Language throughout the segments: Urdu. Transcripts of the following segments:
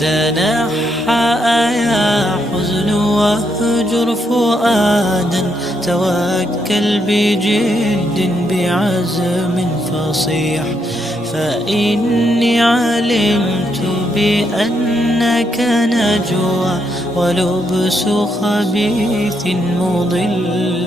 تنحى يا حزن واهجر فؤادا، توكل بجد بعزم فصيح، فإني علمت بأنك نجوى ولبس خبيث مضل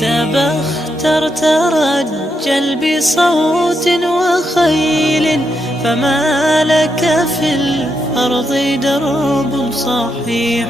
تبختر ترجل بصوت وخيل، فما لك في الأرض درب صحيح،